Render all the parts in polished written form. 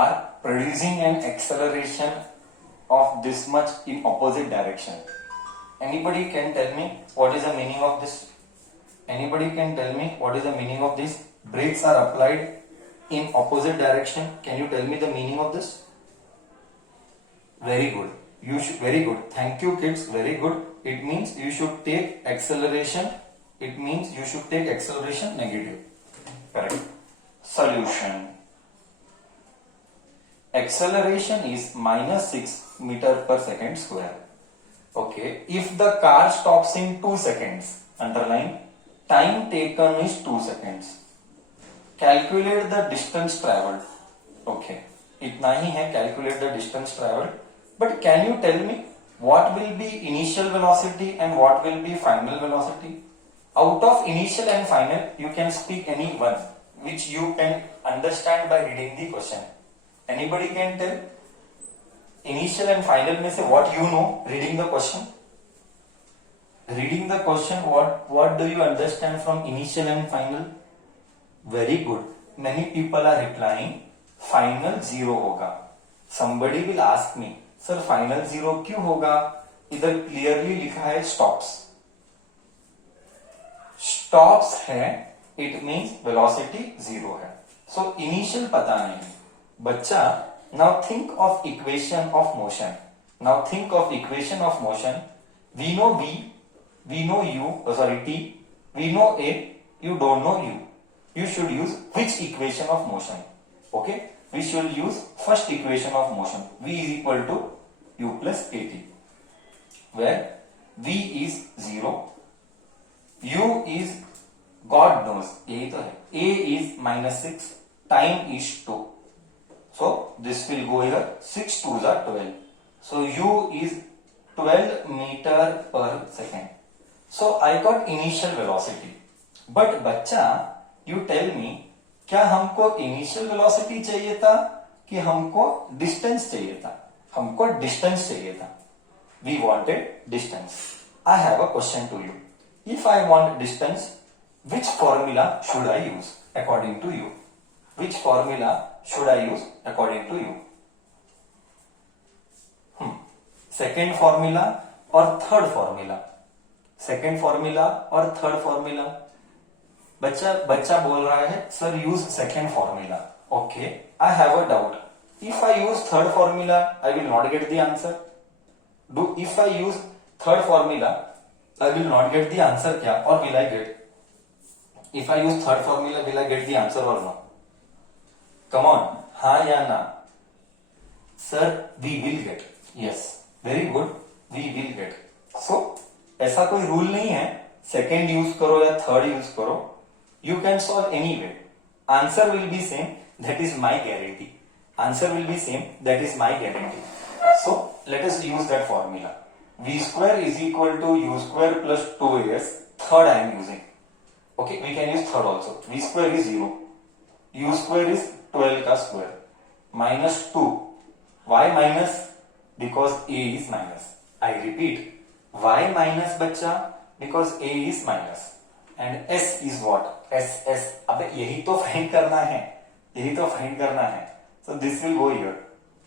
car producing an acceleration of this much in opposite direction. Anybody can tell me what is the meaning of this? Anybody can tell me what is the meaning of this? Brakes are applied in opposite direction. Can you tell me the meaning of this? Very good. Very good. Thank you, kids. Very good. It means you should take acceleration. It means you should take acceleration negative. Correct. Solution. Acceleration is -6 meter per second square. Okay. If the car stops in 2 seconds, underline, time taken is 2 seconds. Calculate the distance traveled. Okay. इतना ही है, calculate the distance traveled. But can you tell me what will be initial velocity and what will be final velocity? Out of initial and final, you can speak any one which you can understand by reading the question. Anybody can tell initial and final में से what you know reading the question? Reading the question, what do you understand from initial and final? Very good. Many people are replying final 0 होगा. Somebody will ask me, sir final 0 क्यों होगा? इधर clearly लिखा है stops. Stops है, it means velocity 0 है. So initial पता नहीं. बच्चा, now think of equation of motion. Now think of equation of motion. We know v, we know u, t, we know a, you don't know u. You should use which equation of motion? Okay, we should use first equation of motion. V is equal to u plus at, where v is 0, u is God knows यही तो है, a is -6, time is 2. So this will go here. 6 2s are 12. So u is 12 meter per second. So I got initial velocity. But बच्चा, you tell me, क्या हमको initial velocity चाहिए था कि हमको डिस्टेंस चाहिए था? हमको डिस्टेंस चाहिए था. We wanted distance. I have a question to you. If I want distance, which formula should I use according to you? Which formula should I use according to you? Second formula और third formula? Second formula और third formula. बच्चा बोल रहा है sir use second formula. Okay, I have a doubt. If I use third formula, I will not get the answer. If I use third formula, I will not get the answer क्या, or will I get? If I use third formula, will I get the answer or no? Come on, हाँ या ना? Sir we will get. Yes, very good, we will get. So ऐसा कोई rule नहीं है second use करो या third use करो. You can solve any way. Answer will be same. That is my guarantee. Answer will be same. That is my guarantee. So let us use that formula. V square is equal to u square plus 2as. Third I am using. Okay, we can use third also. V square is 0. U square is 12 का square. Minus 2. Why minus? Because a is minus. I repeat. Why minus बच्चा? Because a is minus. And s is what? S. अबे यही तो फाइंड करना है. यही तो फाइंड करना है. So this will go here.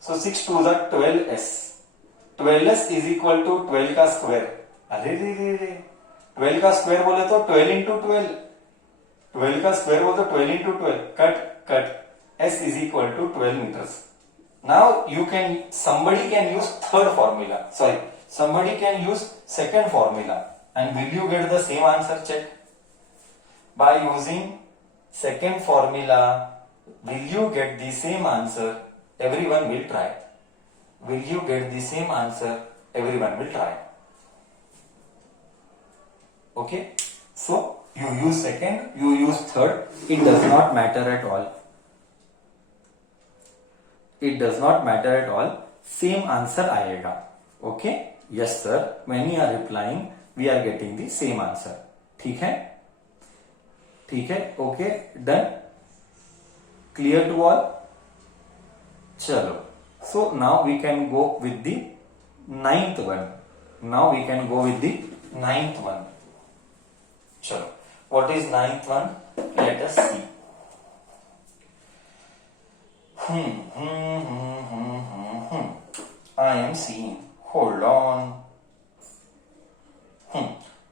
So 6 2s are 12s. 12s is equal to 12 का स्क्वायर. अरे रे रे रे, 12 का स्क्वायर बोले तो 12 into 12. 12 का स्क्वायर बोले तो 12 into 12. Cut. S is equal to 12 meters. Now somebody can use third formula. Sorry, somebody can use second formula. And will you get the same answer? Check. By using second formula, will you get the same answer? Everyone will try. Will you get the same answer? Everyone will try. Okay? So, you use second, you use third. It does not matter at all. It does not matter at all. Same answer आएगा. Okay? Yes sir. Many are replying. We are getting the same answer. ठीक है? Okay, done, clear to all. चलो, so now we can go with the ninth one. चलो, what is ninth one? Let us see. I am seeing. Hold on.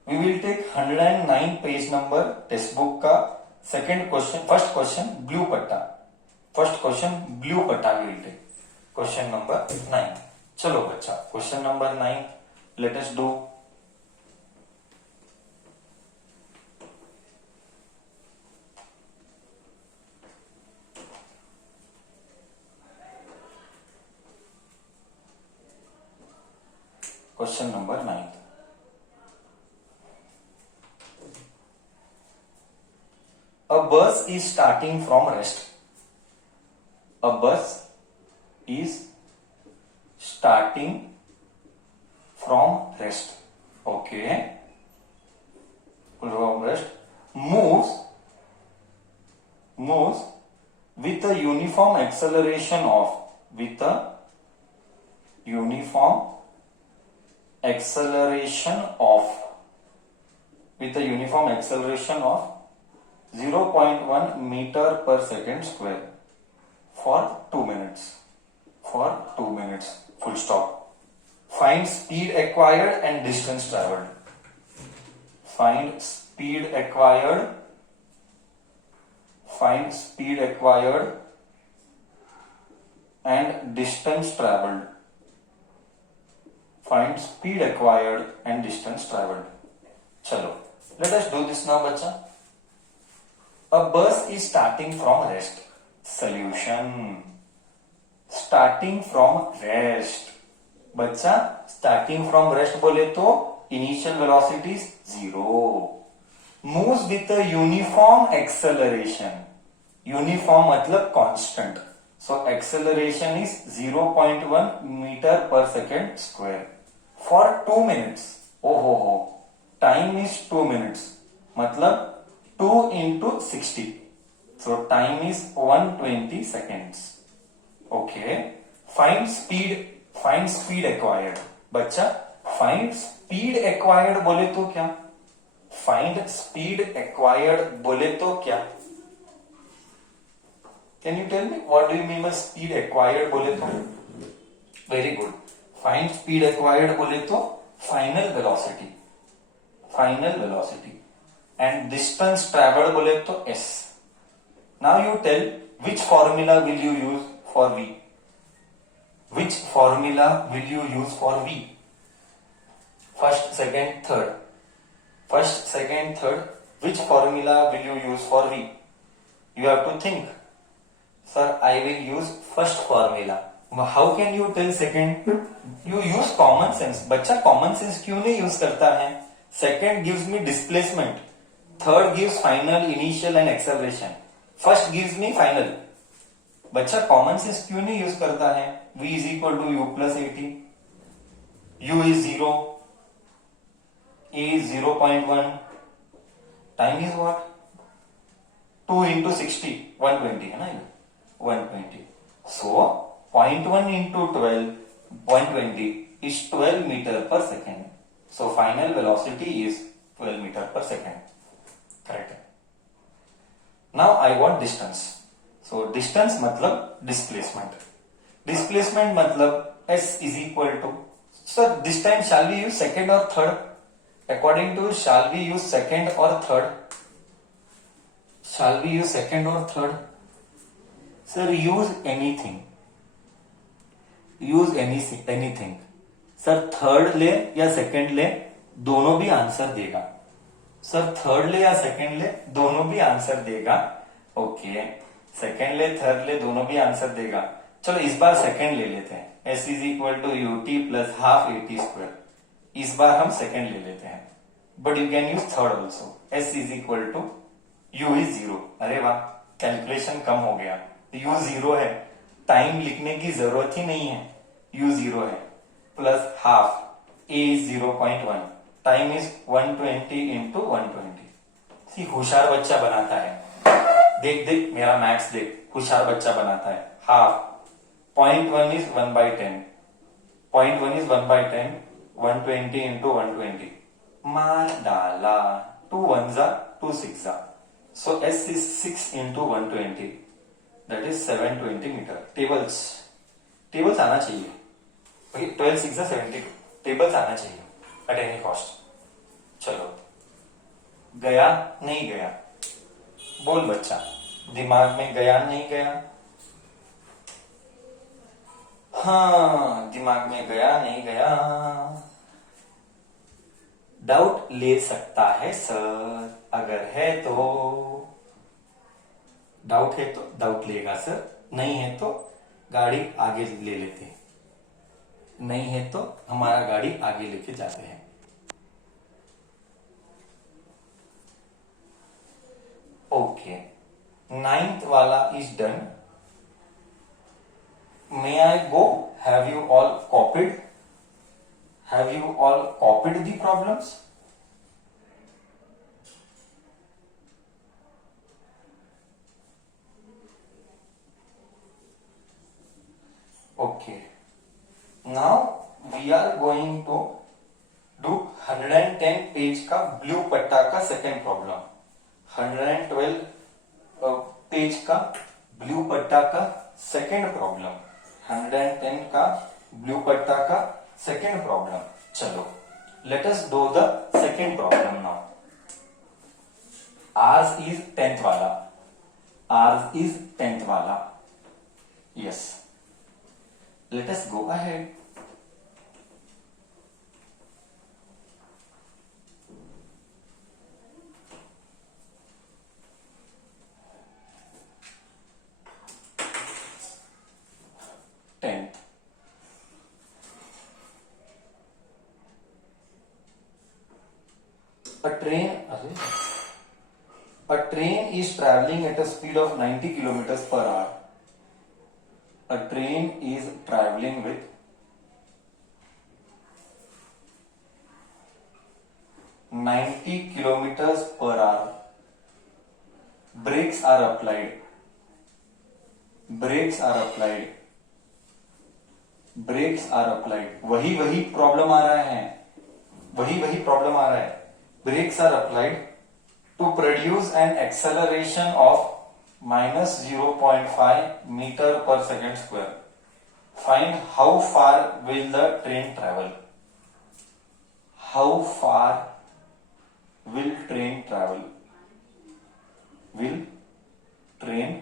We will take 109 page number textbook का second question. First question blue पट्टा. First question blue पट्टा we will take. Question number 9. चलो बच्चा, question number 9 let us do. Question number 9. A bus is starting from rest. A bus is starting from rest. Okay. From rest. Moves with a uniform acceleration of. With a uniform acceleration of. With a uniform acceleration of 0.1 meter per second square for 2 minutes. For 2 minutes. Full stop. Find speed acquired and distance traveled. Find speed acquired. Find speed acquired and distance traveled. Find speed acquired and distance traveled. Chalo, let us do this now, bacha. A bus is starting from rest. Solution. Starting from rest. बच्चा, starting from rest बोले तो initial velocity is 0. Moves with a uniform acceleration. Uniform मतलब constant. So acceleration is 0.1 meter per second square. For 2 minutes. Oh ho. Time is 2 minutes. मतलब 2 into 60. So time is 120 seconds. Okay. Find speed acquired. बच्चा, find speed acquired बोले तो क्या? Find speed acquired बोले तो क्या? Can you tell me what do you mean by speed acquired बोले तो? Very good. Find speed acquired बोले तो final velocity. Final velocity. And distance traveled बोले तो s. Now you tell which formula will you use for v? Which formula will you use for v? First, second, third. First, second, third. Which formula will you use for v? You have to think. Sir, I will use first formula. How can you tell second? You use common sense. बच्चा common sense क्यों नहीं use करता है? Second gives me displacement. Third gives final, initial and acceleration. First gives me final. बच्चा common sense क्यों नहीं use करता है? V is equal to U plus 80. U is 0. A is 0.1. Time is what? 2 into 60. 120 है ना ये? 120. So 0.1 into 12, 120 is 12 meter per second. So final velocity is 12 meter per second. Correct. Now I want distance. So distance मतलब displacement. Displacement मतलब s is equal to. So this time shall we use second or third? According to shall we use second or third? Shall we use second or third? Sir, use anything. Use anything. Sir, third ले या second ले दोनों भी आंसर देगा. Sir, third ले या second ले दोनों भी आंसर देगा. Okay. Second ले third ले दोनों भी आंसर देगा. चलो इस बार second ले लेते हैं. S is equal to ut plus half at square. इस बार हम second ले लेते हैं. But you can use third also. S is equal to u is 0. अरे वाह, कैलकुलेशन कम हो गया. u 0 है, टाइम लिखने की जरूरत ही नहीं है. u 0 है plus half a is 0.1. Time is 120 into 120. सी होशियार बच्चा बनाता है. देख मेरा मैथ्स देख, होशियार बच्चा बनाता है. हाफ 0.1 is 1/10. 0.1 is 1/10. 120 into 120. मार डाला. 2 1s are 2 6s are. So s is 6 into 120. That is 720 metre. Tables आना चाहिए। ओके, 12 6 72, टेबल्स आना चाहिए एट एनी कॉस्ट। चलो, गया नहीं गया, बोल बच्चा, दिमाग में गया नहीं गया? हाँ, दिमाग में गया नहीं गया। डाउट ले सकता है सर, अगर है तो। डाउट है तो डाउट लेगा सर, नहीं है तो गाड़ी आगे ले लेते हैं, नहीं है तो हमारा गाड़ी आगे लेके जाते हैं। ओके, 9th वाला is done. May I go? Have you all copied? Have you all copied the problems? Okay. Now we are going to do 110 page का ब्लू पट्टा का सेकेंड प्रॉब्लम। 112 पेज का ब्लू पट्टा का सेकेंड प्रॉब्लम। 110 का blue पट्टा का second problem. चलो, let us do the second problem now. Ours is 10th वाला। आर्स इज 10th वाला। Yes, let us go ahead. A train is traveling at a speed of 90 kilometers per hour. A train is traveling with 90 kilometers per hour. Brakes are applied. Brakes are applied. Brakes are applied. वही प्रॉब्लम आ रहा है, वही प्रॉब्लम आ रहा है। Brakes are applied to produce an acceleration of minus 0.5 meter per second square. Find how far will the train travel? How far will train travel? Will train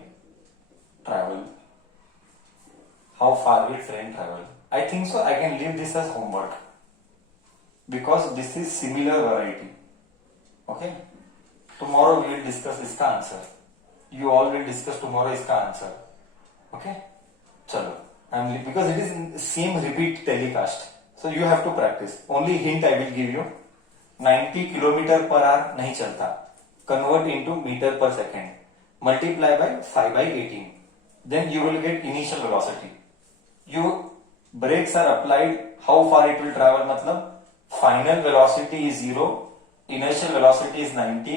travel? How far will train travel? I think so I can leave this as homework because this is similar variety. Okay? Tomorrow we will discuss इसका answer. You all will discuss tomorrow इसका answer. Okay? चलो, because it is same repeat telecast, so you have to practice. Only hint I will give you. 90 kilometre per hour नहीं चलता, convert into meter per second, multiply by 5 by 18, then you will get initial velocity. You brakes are applied, how far it will travel, मतलब final velocity is 0, inertial velocity is 90,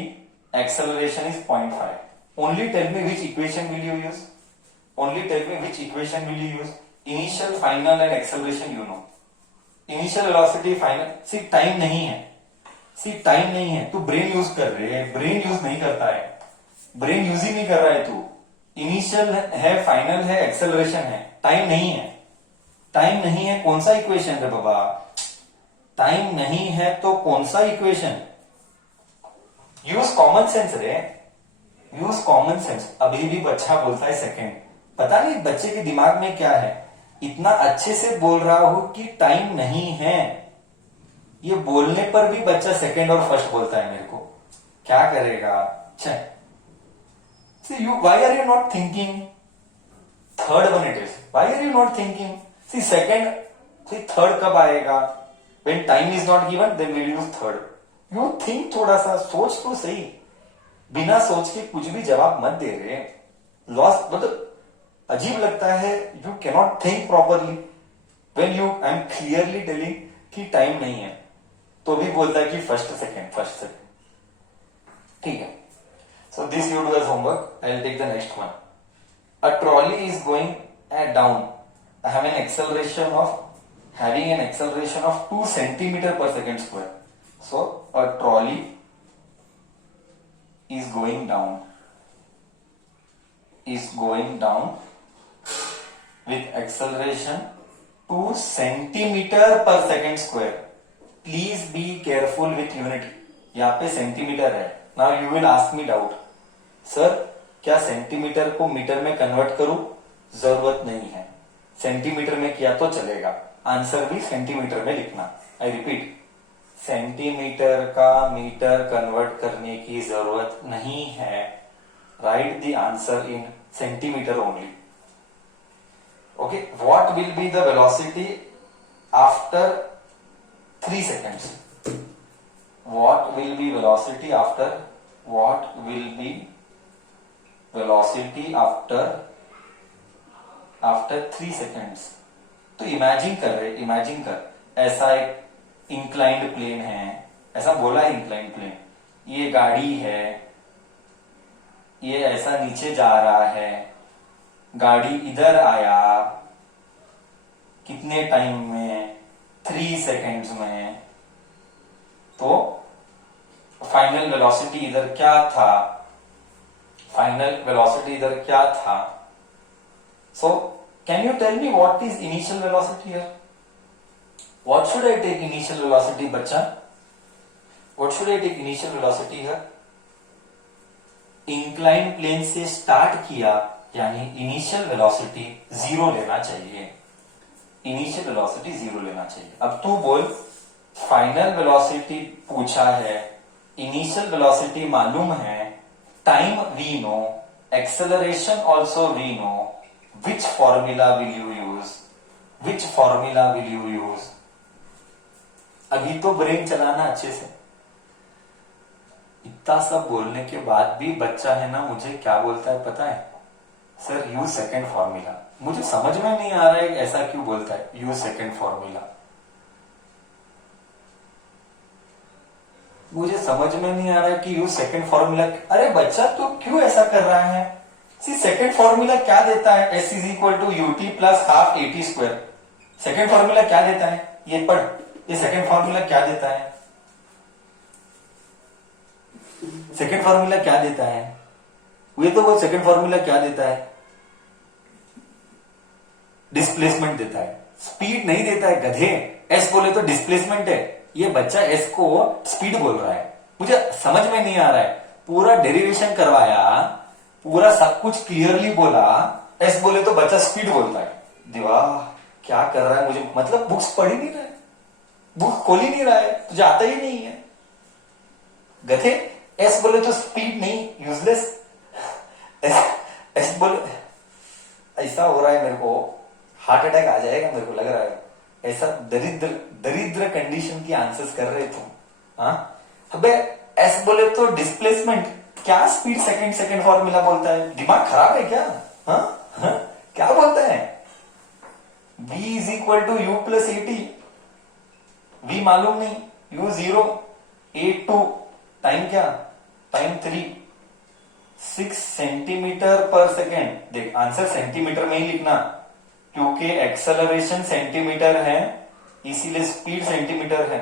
acceleration is 0.5. Only tell me which equation will you use? Only tell me which equation will you use? Initial, final and acceleration you know. Initial velocity, final, see time नहीं है, see time नहीं है, तू brain use कर रहे है, brain use नहीं करता है, brain use ही नहीं कर रहा है तू। Initial है, final है, acceleration है, time नहीं है, time नहीं है, कौन सा equation है बाबा? टाइम नहीं है तो कौन सा इक्वेशन? यूज कॉमन सेंस रे, यूज कॉमन सेंस। अभी भी बच्चा बोलता है सेकंड, पता नहीं बच्चे के दिमाग में क्या है, इतना अच्छे से बोल रहा हूं कि टाइम नहीं है, ये बोलने पर भी बच्चा सेकंड और फर्स्ट बोलता है मेरे को, क्या करेगा? See you, why are you not thinking? Third one it is, why are you not thinking? See second, see third कब आएगा? When time is not given, then we will use third. You think, थोड़ा सा सोच तो सही, बिना सोच के कुछ भी जवाब मत दे रहे। लॉस मतलब अजीब लगता है, you cannot think properly when you, I am clearly telling कि टाइम नहीं है, तो भी बोलता है कि फर्स्ट सेकेंड। ठीक है, so this you do as homework. I will take the next one. A trolley is going down. I have an acceleration of having an acceleration of 2 centimeter per second square. So a trolley is going down. is going down with acceleration 2 centimeter per second square. Please be careful with unit. यहाँ पे सेंटीमीटर है. Now you will ask me doubt. Sir क्या सेंटीमीटर को मीटर में कन्वर्ट करूं? जरूरत नहीं है. सेंटीमीटर में किया तो चलेगा. आंसर भी सेंटीमीटर में लिखना. आई रिपीट, सेंटीमीटर का मीटर कन्वर्ट करने की जरूरत नहीं है. Right the answer in centimetre only. Okay, what will be the velocity after 3 seconds? What will be velocity after? What will be velocity after 3 seconds? तो इमेजिन कर, ऐसा एक इंक्लाइंड प्लेन है, ऐसा बोला है इंक्लाइंड प्लेन, ये गाड़ी है, ये ऐसा नीचे जा रहा है, गाड़ी इधर आया, कितने टाइम में? 3 seconds में. तो फाइनल वेलोसिटी इधर क्या था? So can you tell me what is initial velocity here? What should I take initial velocity बच्चा? What should I take initial velocity here? Incline plane से स्टार्ट किया, यानी इनिशियल वेलोसिटी 0 लेना चाहिए. अब तू बोल, फाइनल वेलोसिटी पूछा है, इनिशियल वेलोसिटी मालूम है, time we know, acceleration also we know. Which formula will you use? अभी तो ब्रेन चलाना अच्छे से. इतना सब बोलने के बाद भी बच्चा है ना, मुझे क्या बोलता है पता है? Sir use second formula. मुझे समझ में नहीं आ रहा है ऐसा क्यों बोलता है. Use second formula. मुझे समझ में नहीं आ रहा है कि यूज सेकंड फॉर्मूला. अरे बच्चा तो क्यों ऐसा कर रहा है? सी सेकंड फॉर्मूला क्या देता है? S is equal to u t plus half a t square. Second formula क्या देता है? ये पढ़, ये सेकंड फॉर्मूला क्या देता है? सेकंड फॉर्मूला क्या देता है? ये तो वो सेकंड फॉर्मूला क्या देता है? डिस्प्लेसमेंट देता है, स्पीड नहीं देता है गधे. एस बोले तो डिस्प्लेसमेंट है. ये बच्चा एस को स्पीड बोल रहा है. मुझे समझ में नहीं आ रहा है. पूरा डेरिवेशन करवाया, पूरा सब कुछ क्लियरली बोला, एस बोले तो बच्चा स्पीड बोलता है. दिवा क्या कर रहा है? मुझे मतलब बुक्स पढ़ ही नहीं रहा है, बुक खोल ही नहीं रहा है, तुझे आता ही नहीं है गधे. एस बोले तो स्पीड नहीं, यूजलेस. एस बोले, ऐसा हो रहा है मेरे को, हार्ट अटैक आ जाएगा मेरे को लग रहा है. ऐसा दरिद्र कंडीशन की आंसर्स कर रहे तुम. हाँ अबे, एस बोले तो डिस्प्लेसमेंट, क्या स्पीड सेकंड फॉर्मूला बोलता है? दिमाग खराब है क्या? हाँ क्या बोलता है? v is equal to u plus a t. v मालूम नहीं, u 0, a 2, टाइम क्या? टाइम 3, 6 सेंटीमीटर पर सेकेंड. देख आंसर सेंटीमीटर में ही लिखना, क्योंकि एक्सेलरेशन सेंटीमीटर है, इसीलिए स्पीड सेंटीमीटर है.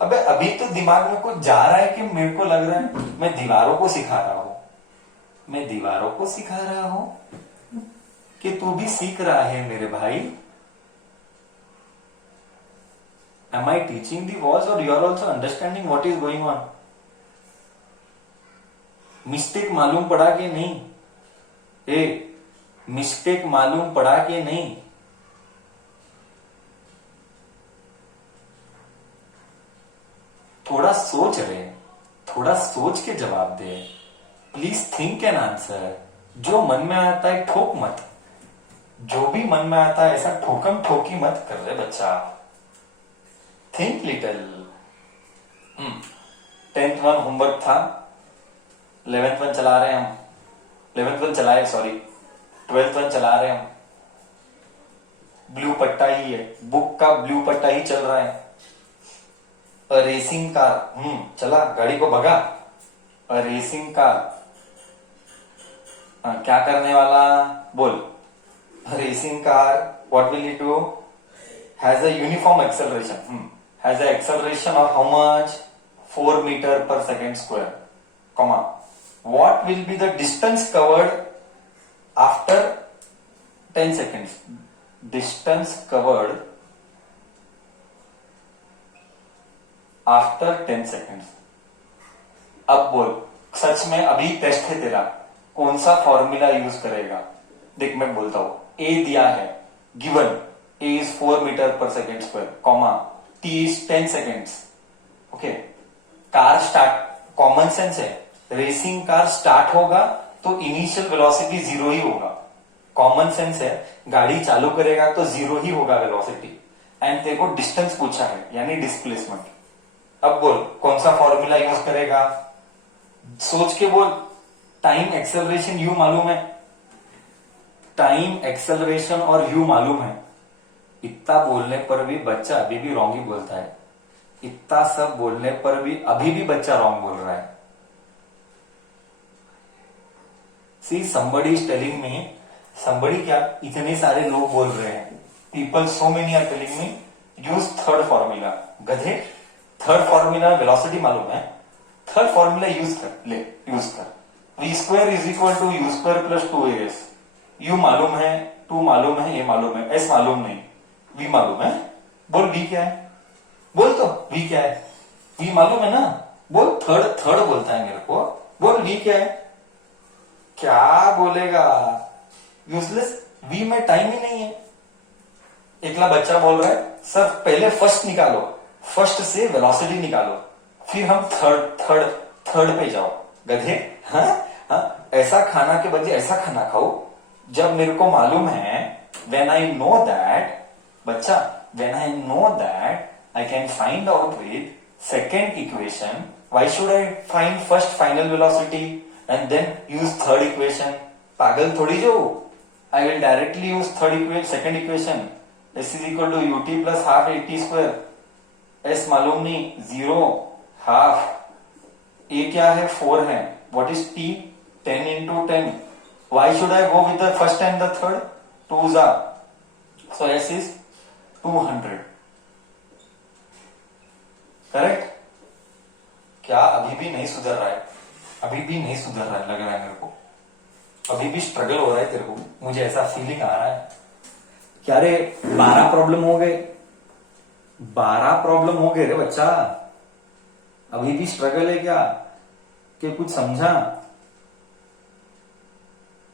अबे अभी तो दिमाग में कुछ जा रहा है कि मेरे को लग रहा है मैं दीवारों को सिखा रहा हूं. कि तू भी सीख रहा है मेरे भाई. Am I teaching the walls or you are also understanding what is going on? Mistake मालूम पड़ा कि नहीं? मिस्टेक मालूम पड़ा कि नहीं? थोड़ा सोच रहे, थोड़ा सोच के जवाब दे. Please think an answer. जो मन में आता है ठोक मत. जो भी मन में आता है ऐसा ठोकम ठोकी मत कर रहे बच्चा. Think little. 10th one homework था, 11th वन चला रहे हम. 11th वन चलाए, सॉरी 12th वन चला रहे हम. ब्लू पट्टा ही है, बुक का ब्लू पट्टा ही चल रहा है. रेसिंग कार, चला गाड़ी को भगा. रेसिंग कार क्या करने वाला बोल? Racing car what will it do? Has a uniform acceleration. Has a acceleration of how much? 4 metre per second square. Comma, what will be the distance covered after 10 seconds, distance covered after 10 seconds. अब बोल, सच में अभी टेस्ट है तेरा, कौन सा formula use करेगा? देख मैं बोलता हूं, ए दिया है, गिवन ए इज 4 metre per second square, comma T is 10 seconds. Okay, car start, common sense है, रेसिंग कार स्टार्ट होगा तो इनिशियल वेलोसिटी 0 ही होगा. कॉमन सेंस है, गाड़ी चालू करेगा तो 0 ही होगा वेलोसिटी. एंड तेरे को डिस्टेंस पूछा है, यानी डिस्प्लेसमेंट. अब बोल कौन सा फॉर्मूला यूज करेगा? सोच के बोल. टाइम एक्सेलरेशन यू मालूम है, टाइम एक्सेलरेशन और यू मालूम है. इतना बोलने पर भी बच्चा अभी भी रॉन्ग ही बोलता है. इतना सब बोलने पर भी अभी भी बच्चा रॉन्ग बोल रहा है. सी somebody is telling me, somebody क्या, इतने सारे लोग बोल रहे हैं. People so many are telling me use third formula. गधे, थर्ड फॉर्मूला वेलोसिटी मालूम है, थर्ड फॉर्मूला यूज कर, ले यूज कर. v square is equal to u square plus 2as. u मालूम है, 2 मालूम है, a मालूम है, s मालूम नहीं, v मालूम है. बोल v क्या है? बोल तो v क्या है? v मालूम है ना? बोल. थर्ड थर्ड बोलता है मेरे को. बोल v क्या है? क्या बोलेगा? यूजलेस. v में टाइम ही नहीं है. एकला बच्चा बोल रहा है सर पहले फर्स्ट निकालो, फर्स्ट से वेलोसिटी निकालो, फिर हम थर्ड पे जाओ. गधे. हाँ, ऐसा खाना के बदले ऐसा खाना खाओ जब मेरे को मालूम है, व्हेन आई नो दैट, बच्चा, when I know that I can find out with second equation, why should I find first final velocity and then use third equation? पागल थोड़ी जो. I will directly use second equation. s is equal to ut plus half at square. s मालूम नहीं, 0, half. a क्या है? 4 है. What is t? 10 into 10. Why should I go with the first and the third? 2s are. So s is 200. करेक्ट? क्या अभी भी नहीं सुधर रहा है? अभी भी नहीं सुधर रहा है, लग रहा है मेरे को. अभी भी स्ट्रगल हो रहा है तेरे को, मुझे ऐसा फीलिंग आ रहा है. क्या रे, 12 प्रॉब्लम हो गए? 12 प्रॉब्लम हो गए रे बच्चा. अभी भी स्ट्रगल है क्या? कि कुछ समझा?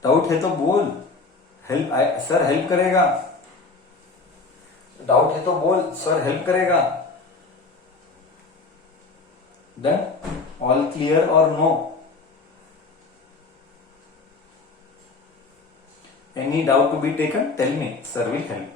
डाउट है तो बोल, हेल्प, सर हेल्प करेगा. डाउट है तो बोल, सर हेल्प करेगा. डन? ऑल क्लियर और no? Any doubt to be taken? Tell me, sir will help.